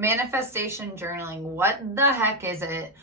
Manifestation journaling. What the heck is it?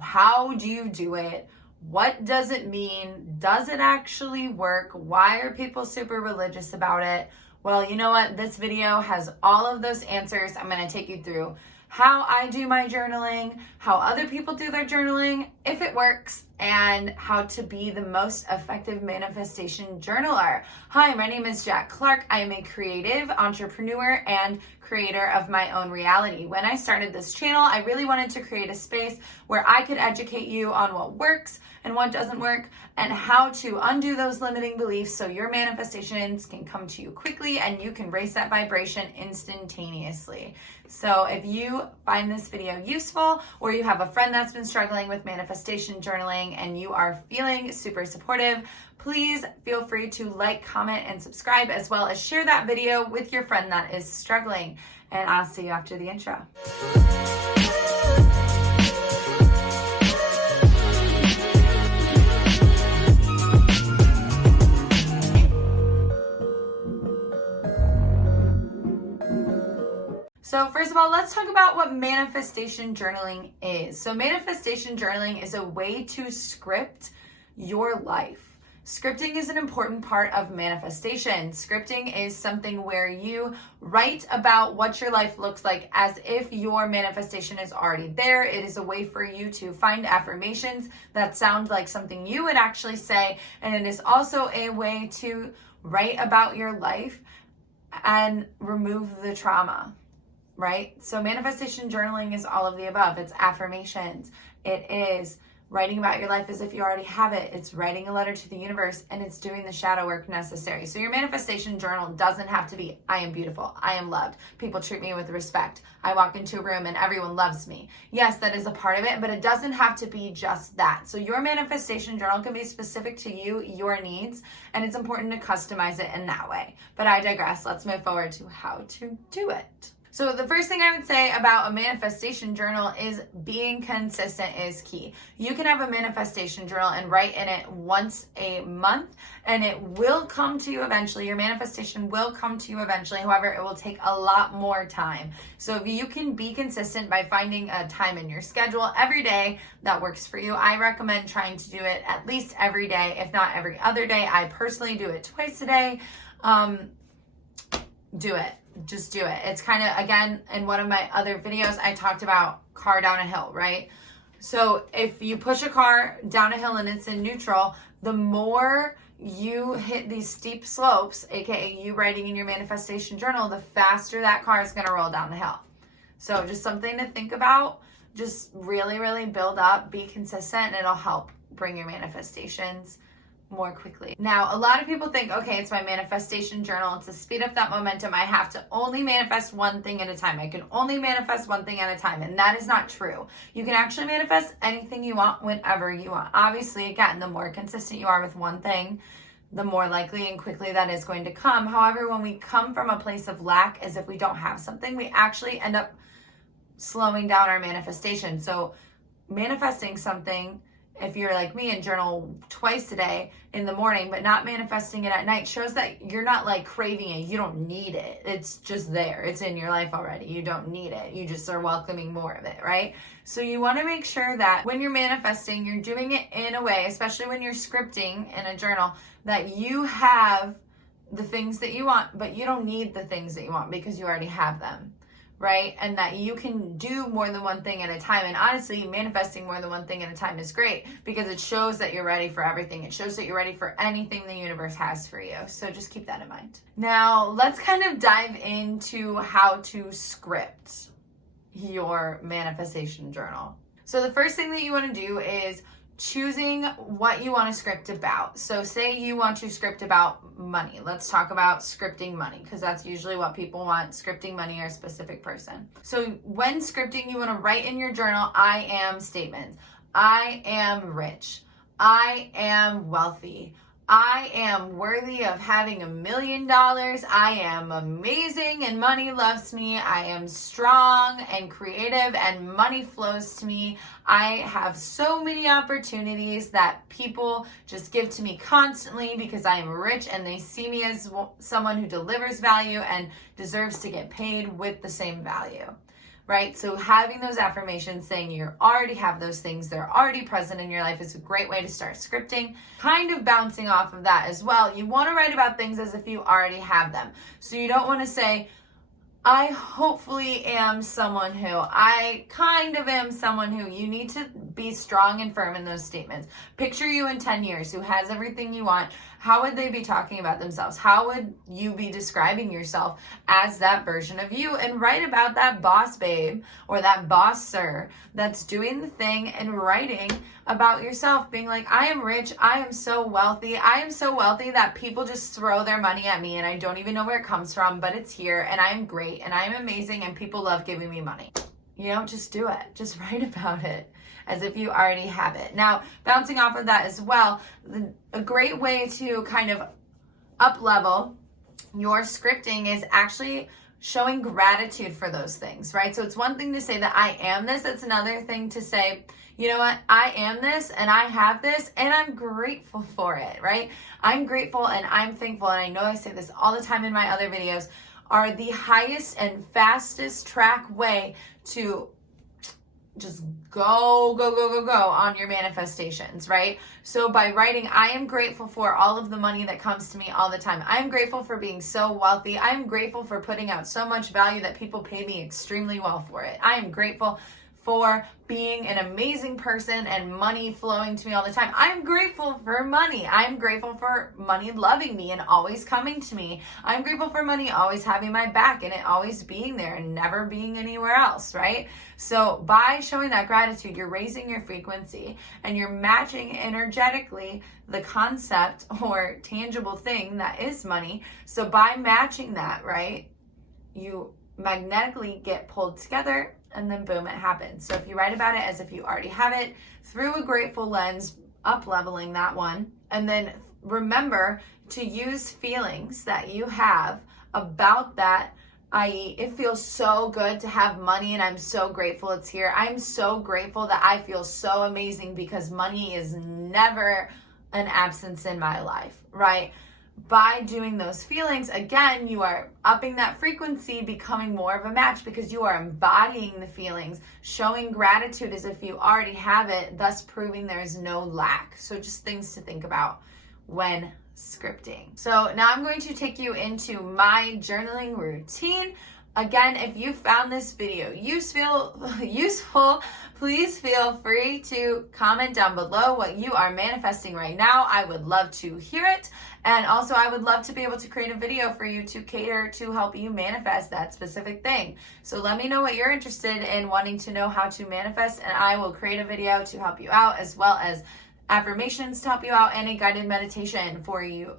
How do you do it? What does it mean? Does it actually work? Why are people super religious about it? Well, you know what? This video has all of those answers. I'm going to take you through how I do my journaling, how other people do their journaling, if it works, and how to be the most effective manifestation journaler. Hi, my name is Jacq Clark. I am a creative entrepreneur and creator of my own reality. When I started this channel, I really wanted to create a space where I could educate you on what works and what doesn't work, and how to undo those limiting beliefs so your manifestations can come to you quickly and you can raise that vibration instantaneously. So if you find this video useful, or you have a friend that's been struggling with manifestation journaling and you are feeling super supportive, please feel free to like, comment, and subscribe, as well as share that video with your friend that is struggling. And I'll see you after the intro. So first of all, let's talk about what manifestation journaling is. So manifestation journaling is a way to script your life. Scripting is an important part of manifestation. Scripting is something where you write about what your life looks like as if your manifestation is already there. It is a way for you to find affirmations that sound like something you would actually say. And it is also a way to write about your life and remove the trauma. Right? So manifestation journaling is all of the above. It's affirmations. It is writing about your life as if you already have it. It's writing a letter to the universe, and it's doing the shadow work necessary. So your manifestation journal doesn't have to be, I am beautiful, I am loved, people treat me with respect, I walk into a room and everyone loves me. Yes, that is a part of it, but it doesn't have to be just that. So your manifestation journal can be specific to you, your needs, and it's important to customize it in that way. But I digress. Let's move forward to how to do it. So the first thing I would say about a manifestation journal is being consistent is key. You can have a manifestation journal and write in it once a month, and it will come to you eventually. Your manifestation will come to you eventually. However, it will take a lot more time. So if you can be consistent by finding a time in your schedule every day that works for you, I recommend trying to do it at least every day, if not every other day. I personally do it twice a day. Do it. Just do it. It's kind of, again, in one of my other videos, I talked about car down a hill, right? So if you push a car down a hill and it's in neutral, the more you hit these steep slopes, aka you writing in your manifestation journal, the faster that car is going to roll down the hill. So just something to think about. Just really, really build up, be consistent, and it'll help bring your manifestations more quickly. Now, a lot of people think, okay, it's my manifestation journal. To speed up that momentum, I have to only manifest one thing at a time. I can only manifest one thing at a time. And that is not true. You can actually manifest anything you want whenever you want. Obviously, again, the more consistent you are with one thing, the more likely and quickly that is going to come. However, when we come from a place of lack, as if we don't have something, we actually end up slowing down our manifestation. So manifesting something, if you're like me and journal twice a day in the morning, but not manifesting it at night, shows that you're not like craving it. You don't need it. It's just there. It's in your life already. You don't need it. You just are welcoming more of it, right? So you want to make sure that when you're manifesting, you're doing it in a way, especially when you're scripting in a journal, that you have the things that you want, but you don't need the things that you want because you already have them. Right? And that you can do more than one thing at a time. And honestly, manifesting more than one thing at a time is great because it shows that you're ready for everything. It shows that you're ready for anything the universe has for you. So just keep that in mind. Now, let's kind of dive into how to script your manifestation journal. So the first thing that you want to do is choosing what you want to script about. So say you want to script about money. Let's talk about scripting money, because that's usually what people want, scripting money or a specific person. So when scripting, you want to write in your journal, I am statements. I am rich. I am wealthy. I am worthy of having $1 million. I am amazing and money loves me. I am strong and creative and money flows to me. I have so many opportunities that people just give to me constantly because I am rich and they see me as someone who delivers value and deserves to get paid with the same value. right? So having those affirmations saying you already have those things, they're already present in your life is a great way to start scripting. Kind of bouncing off of that as well, you want to write about things as if you already have them. So you don't want to say, I hopefully am someone who, I kind of am someone who. You need to be strong and firm in those statements. Picture you in 10 years who has everything you want. How would they be talking about themselves? How would you be describing yourself as that version of you? And write about that boss babe or that boss sir that's doing the thing and writing about yourself, being like, I am rich, I am so wealthy that people just throw their money at me and I don't even know where it comes from, but it's here and I'm great and I'm amazing and people love giving me money. You know, just do it. Just write about it as if you already have it. Now, bouncing off of that as well, a great way to kind of up level your scripting is actually showing gratitude for those things, right? So it's one thing to say that I am this. It's another thing to say, you know what, I am this and I have this and I'm grateful for it, right? I'm grateful and I'm thankful, and I know I say this all the time in my other videos, are the highest and fastest track way to just go on your manifestations, right? So by writing, I am grateful for all of the money that comes to me all the time. I'm grateful for being so wealthy. I'm grateful for putting out so much value that people pay me extremely well for it. I am grateful for being an amazing person and money flowing to me all the time. I'm grateful for money. I'm grateful for money loving me and always coming to me. I'm grateful for money always having my back and it always being there and never being anywhere else, right? So by showing that gratitude, you're raising your frequency and you're matching energetically the concept or tangible thing that is money. So by matching that, right, you magnetically get pulled together, and then boom, it happens. So if you write about it as if you already have it through a grateful lens, up leveling that one, and then remember to use feelings that you have about that, i.e., it feels so good to have money and I'm so grateful it's here. I'm so grateful that I feel so amazing because money is never an absence in my life, right? By doing those feelings, again, you are upping that frequency, becoming more of a match because you are embodying the feelings, showing gratitude as if you already have it, thus proving there is no lack. So just things to think about when scripting. So now I'm going to take you into my journaling routine. Again, if you found this video useful, please feel free to comment down below what you are manifesting right now. I would love to hear it. And also, I would love to be able to create a video for you to cater to help you manifest that specific thing. So let me know what you're interested in wanting to know how to manifest, and I will create a video to help you out, as well as affirmations to help you out and a guided meditation for you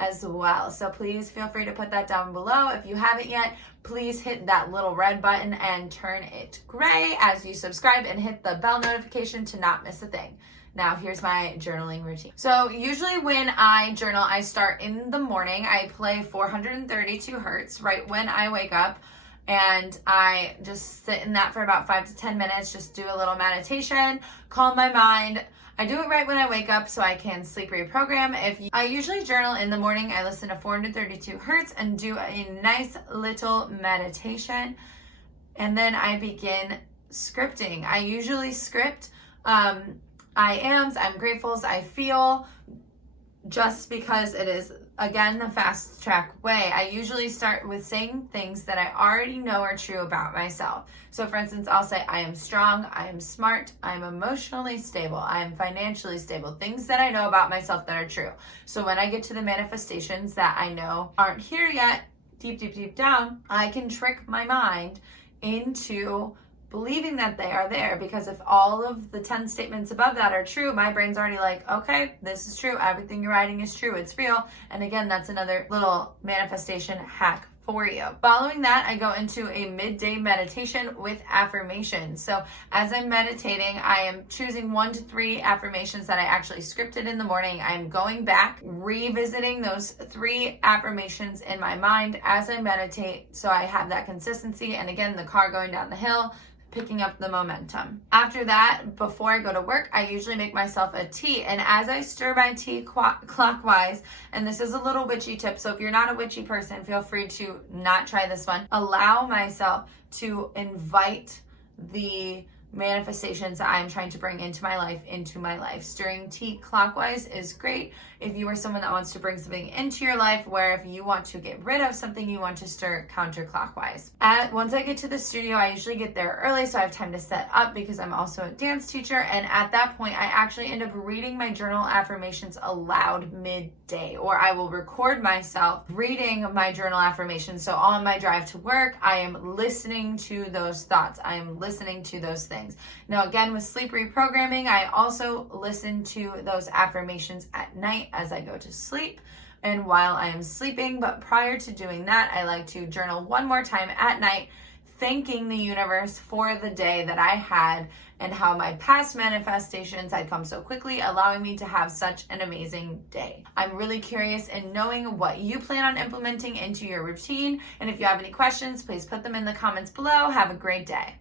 as well. So please feel free to put that down below. If you haven't yet, please hit that little red button and turn it gray as you subscribe, and hit the bell notification to not miss a thing. Now, here's my journaling routine. So usually when I journal, I start in the morning. I play 432 hertz right when I wake up, and I just sit in that for about 5 to 10 minutes, just do a little meditation, calm my mind. I do it right when I wake up so I can sleep reprogram. I usually journal in the morning. I listen to 432 hertz and do a nice little meditation, and then I begin scripting. I usually script I ams, I'm gratefuls, I feel, just because it is, again, the fast track way. I usually start with saying things that I already know are true about myself. So for instance, I'll say, I am strong, I am smart, I am emotionally stable, I am financially stable, things that I know about myself that are true. So when I get to the manifestations that I know aren't here yet, deep down, I can trick my mind into believing that they are there, because if all of the 10 statements above that are true, my brain's already like, okay, this is true. Everything you're writing is true. It's real. And again, that's another little manifestation hack for you. Following that, I go into a midday meditation with affirmations. So as I'm meditating, I am choosing 1 to 3 affirmations that I actually scripted in the morning. I'm going back, revisiting those 3 affirmations in my mind as I meditate, so I have that consistency. And again, the car going down the hill, picking up the momentum. After that, before I go to work, I usually make myself a tea. And as I stir my tea clockwise, and this is a little witchy tip, so if you're not a witchy person, feel free to not try this one. Allow myself to invite the manifestations that I'm trying to bring into my life. Stirring tea clockwise is great if you are someone that wants to bring something into your life, where if you want to get rid of something, you want to stir counterclockwise. Once I get to the studio, I usually get there early so I have time to set up, because I'm also a dance teacher, and at that point I actually end up reading my journal affirmations aloud midday, or I will record myself reading my journal affirmations. So on my drive to work, I am listening to those thoughts. I am listening to those things. Now again, with sleep reprogramming, I also listen to those affirmations at night as I go to sleep and while I am sleeping. But prior to doing that, I like to journal one more time at night, thanking the universe for the day that I had and how my past manifestations had come so quickly, allowing me to have such an amazing day. I'm really curious in knowing what you plan on implementing into your routine. And if you have any questions, please put them in the comments below. Have a great day.